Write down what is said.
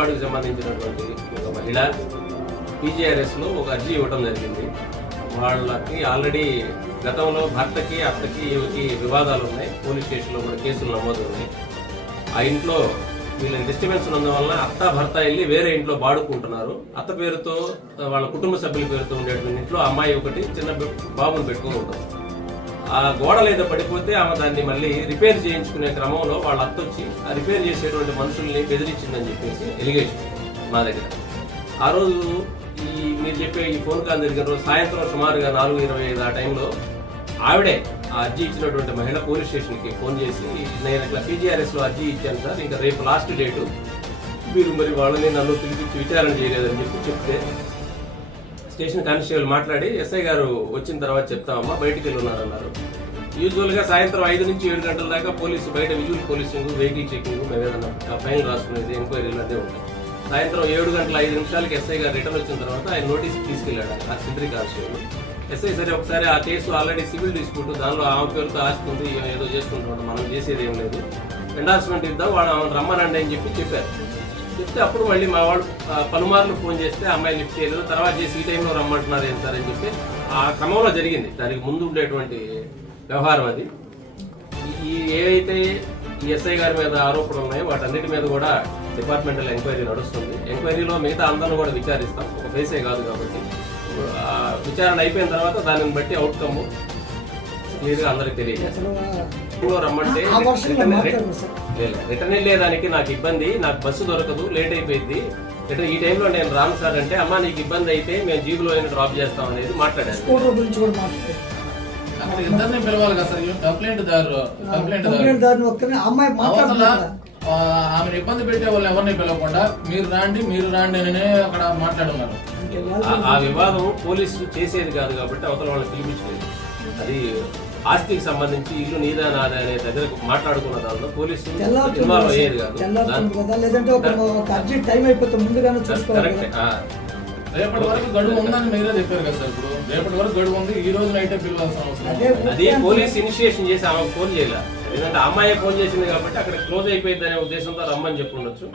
హైదరాబాద్కు సంబంధించినటువంటి ఒక మహిళ PGRS లో ఒక అర్జీ ఇవ్వడం జరిగింది. వాళ్ళకి ఆల్రెడీ గతంలో భర్తకి అత్తకి ఈమెకి వివాదాలు ఉన్నాయి. పోలీస్ స్టేషన్లో కూడా కేసులు నమోదు ఉన్నాయి. ఆ ఇంట్లో వీళ్ళకి డిస్టర్బెన్స్ ఉన్నందు వలన అత్త భర్త వెళ్ళి వేరే ఇంట్లో బాడుకుంటున్నారు. అత్త పేరుతో వాళ్ళ కుటుంబ సభ్యుల పేరుతో ఉండేటువంటి ఇంట్లో అమ్మాయి ఒకటి చిన్న బాబుని పెట్టుకుని ఉంటుంది. ఆ గోడలు ఏదో పడిపోతే ఆమె దాన్ని మళ్ళీ రిపేర్ చేయించుకునే క్రమంలో వాళ్ళ అత్త వచ్చి ఆ రిపేర్ చేసేటువంటి మనుషుల్ని బెదిరించిందని చెప్పేసి ఎలిగేషన్ మా దగ్గర. ఆ రోజు మీరు చెప్పే ఈ ఫోన్ కాల్ జరిగిన రోజు సాయంత్రం సుమారుగా 4:25 ఆ టైంలో ఆవిడే ఆ అర్జీ ఇచ్చినటువంటి మహిళ పోలీస్ స్టేషన్కి ఫోన్ చేసి, నేను ఇట్లా PGRS లో అర్జీ ఇచ్చాను సార్, ఇంకా రేపు లాస్ట్ డేటు, మీరు మరి వాళ్ళని నన్ను పిలిపించి విచారణ చేయలేదని చెప్తే స్టేషన్ కానిస్టేబుల్ మాట్లాడి SI గారు వచ్చిన తర్వాత చెప్తామమ్మా, బయటికి వెళ్ళి ఉన్నారన్నారు. యూజువల్ గా సాయంత్రం 5 నుంచి 7 గంటల దాకా పోలీసు బయట విజువల్ పోలీసింగ్, వెహికల్ చెకింగ్, మేము ఏదన్నా ఫైన్ రాసుకునేది, ఎంక్వైరీలు అదే ఉంటాయి. సాయంత్రం 7:05 SI గారు రిటర్న్ వచ్చిన తర్వాత ఆయన నోటీస్ తీసుకెళ్లాడు ఆ సిద్రి కానిస్టేబుల్. SI సరే ఒకసారి ఆ కేసు ఆల్రెడీ సివిల్ డిస్ప్యూట్, దానిలో ఆమె పేరుతో ఆస్తుంది, ఏదో చేసుకుంటున్నాడు, మనం చేసేది ఏం లేదు, ఎండార్స్మెంట్ ఇద్దాం, వాడు ఆమె రమ్మనండి అని చెప్పారు. చెప్తే అప్పుడు మళ్ళీ మా వాడు పలుమార్లు ఫోన్ చేస్తే అమ్మాయి లిఫ్ట్ చేయలేదు. తర్వాత చేసి ఈ టైంలో రమ్మంటున్నారు ఏం సార్ అని చెప్పి ఆ క్రమంలో జరిగింది. దానికి ముందు ఉండేటువంటి వ్యవహారం అది. ఏవైతే ఈ SI గారి మీద ఆరోపణలు ఉన్నాయో వాటన్నిటి మీద కూడా డిపార్ట్మెంటల్ ఎంక్వైరీ నడుస్తుంది. ఎంక్వైరీలో మిగతా అందరిని కూడా విచారిస్తాం, ఒక ఫేసే కాదు కాబట్టి. విచారణ అయిపోయిన తర్వాత దానిని బట్టి అవుట్కమ్ క్లియర్ గా అందరికి తెలియజేస్తాం. రమ్మంటే రిటర్న్ వెళ్ళేదానికి నాకు ఇబ్బంది, నాకు బస్సు దొరకదు, లేట్ అయిపోయింది, ఈ టైంలో నేను రాను సార్ అంటే, అమ్మా నీకు ఇబ్బంది అయితే మేము జీబులో డ్రాప్ చేస్తాం అనేది మాట్లాడారు. ఇద్దరిని పిలవాలి కదా సార్, కంప్లైంట్ ఆమెను ఇబ్బంది పెట్టే వాళ్ళు ఎవరిని పిలవకుండా మీరు రాండి అని అక్కడ మాట్లాడున్నారు. ఆ వివాదం పోలీసులు చేసేది కాదు కాబట్టి అవతల వాళ్ళని పిలిపించలేదు. అది ఆస్తికి సంబంధించి ఇల్లు నీదా నాదా అనే దగ్గర మాట్లాడుకున్న దానిలో పోలీసులు ఇన్వాల్వ్ అయ్యేది కాదు. రేపటి వరకు గడువు ఉందని మీరే చెప్పారు కదా సార్. ఇప్పుడు రేపటి వరకు గడువు ఉంది, ఈ రోజు నైటే పిలవాల్సిన అవసరం. అది పోలీస్ ఇనిషియేషన్ చేసి ఆమెకు ఫోన్ చేయాలి. ఎందుకంటే అమ్మాయి ఫోన్ చేసింది కాబట్టి అక్కడ క్లోజ్ అయిపోయింది అనే ఉద్దేశంతో రమ్మని చెప్పుండొచ్చు.